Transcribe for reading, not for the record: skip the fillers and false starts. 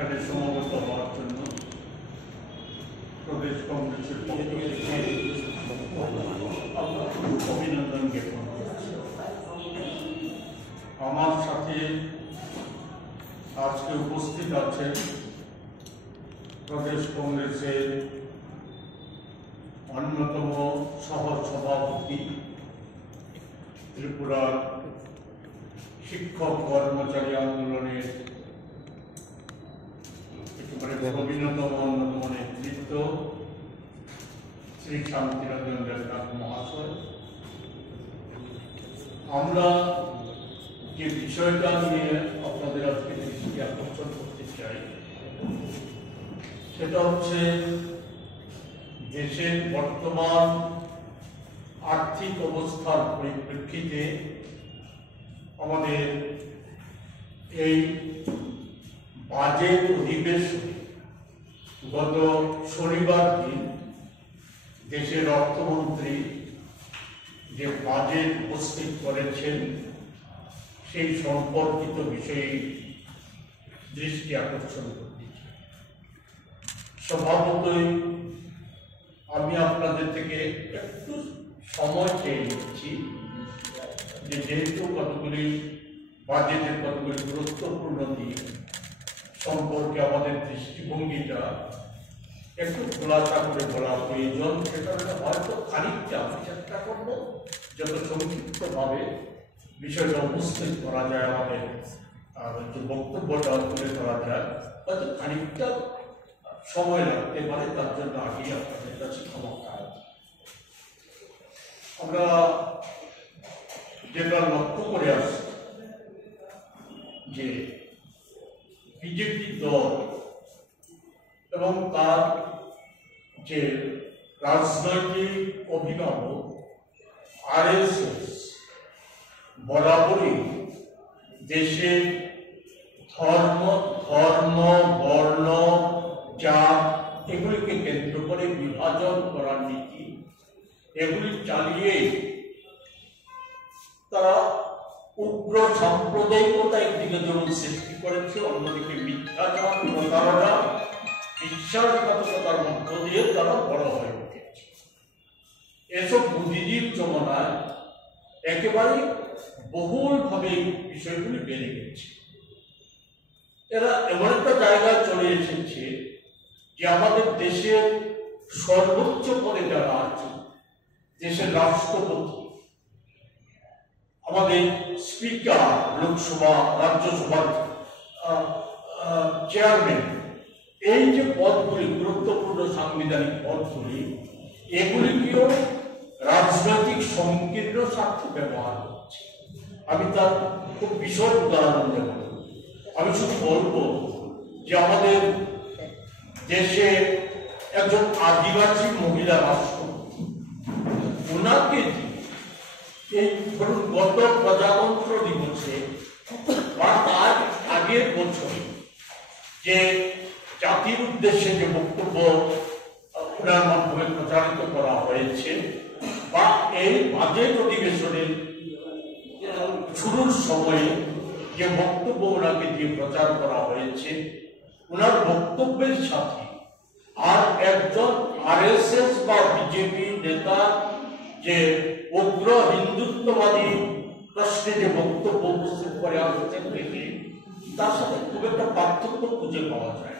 এখানে সমবেত হওয়ার জন্য প্রদেশ কংগ্রেসের পক্ষ থেকে অভিনন্দন জ্ঞাপন করছি। আমার সাথে আজকে উপস্থিত আছেন প্রদেশ কংগ্রেসের অন্যতম সহ সভাপতি, ত্রিপুরার শিক্ষক কর্মচারী আন্দোলনের একেবারে প্রবীণতম অন্যতম নেতৃত্ব শ্রী শান্তিরঞ্জন দেবনাথ মহাশয়। আমরা যে বিষয়টা নিয়ে আপনাদের আজকে দৃষ্টি আকর্ষণ করতে চাই সেটা হচ্ছে দেশের বর্তমান আর্থিক অবস্থার পরিপ্রেক্ষিতে আমাদের এই বাজেট অধিবেশনে গত শনিবার দিন দেশের অর্থমন্ত্রী যে বাজেট উপস্থিত করেছেন সেই সম্পর্কিত বিষয়ে দৃষ্টি আকর্ষণ করতে চাই। স্বভাবতই আমি আপনাদের থেকে একটু সময় চেয়ে নিচ্ছি, যেহেতু কতগুলি বাজেটের কতগুলি গুরুত্বপূর্ণ দিক সম্পর্কে আমাদের দৃষ্টিভঙ্গিটা একটু খোলাসা করে বলা প্রয়োজন। সেটা হয়তো খানিকটা আমি চেষ্টা করবো যত সংক্ষিপ্তভাবে বিষয়টা উপস্থিত করা যায়, আমাদের যে বক্তব্যটা তুলে ধরা যায়, হয়তো খানিকটা সময় লাগতে পারে, তার জন্য আগে আপনাদের কাছে ক্ষমা চাই। আমরা যেটা লক্ষ্য করে আসছি যে বিজেপি দল এবং তার যে রাজনৈতিক অভিভাবক আরএসএস বরাবরই দেশের ধর্ম, বর্ণ, জাত এগুলিকে কেন্দ্র করে বিভাজন করার নীতি এগুলি চালিয়ে তারা উগ্র সাম্প্রদায়িকতা একদিকে যেমন সৃষ্টি করেছে, অন্যদিকে মিথ্যাচার, প্রতারণা, বিশ্বাসঘাতকতার মধ্য দিয়ে তারা বড় হয়ে উঠেছে। এসব বুদ্ধিজীব জমানায় একেবারে বহুলভাবে বিষয়গুলি বেড়ে গেছে। এরা এমন একটা জায়গায় চলে এসেছে যে আমাদের দেশের সর্বোচ্চ পদে যারা আছে, দেশের রাষ্ট্রপতি, আমাদের স্পিকার, লোকসভা, রাজ্যসভার চেয়ারম্যান, এই যে পদগুলি গুরুত্বপূর্ণ সাংবিধানিক পদগুলি, এগুলিকেও রাজনৈতিক সংকীর্ণ স্বার্থে ব্যবহার করছে। আমি তার খুব বিশদ উদাহরণ দেব। আমি শুধু বলবো যে আমাদের দেশে একজন আদিবাসী মহিলা রাষ্ট্রপতি, ওনাকে এই ধরুন গত প্রজাতন্ত্র দিবসে বা তার আগের বছরে যে জাতির উদ্দেশ্যে যে বক্তব্য ওনার মাধ্যমে প্রচারিত করা হয়েছে, বা এই বাজেট অধিবেশনের শুরুর সময়ে যে বক্তব্য ওনাকে দিয়ে প্রচার করা হয়েছে, ওনার বক্তব্যের সাথে আর একজন আরএসএস বা বিজেপি নেতা যে উগ্র হিন্দুত্ববাদী প্রশ্নে যে বক্তব্য উপস্থিত করে আসছেন দেখে তার সাথে খুব একটা পার্থক্য খুঁজে পাওয়া যায়।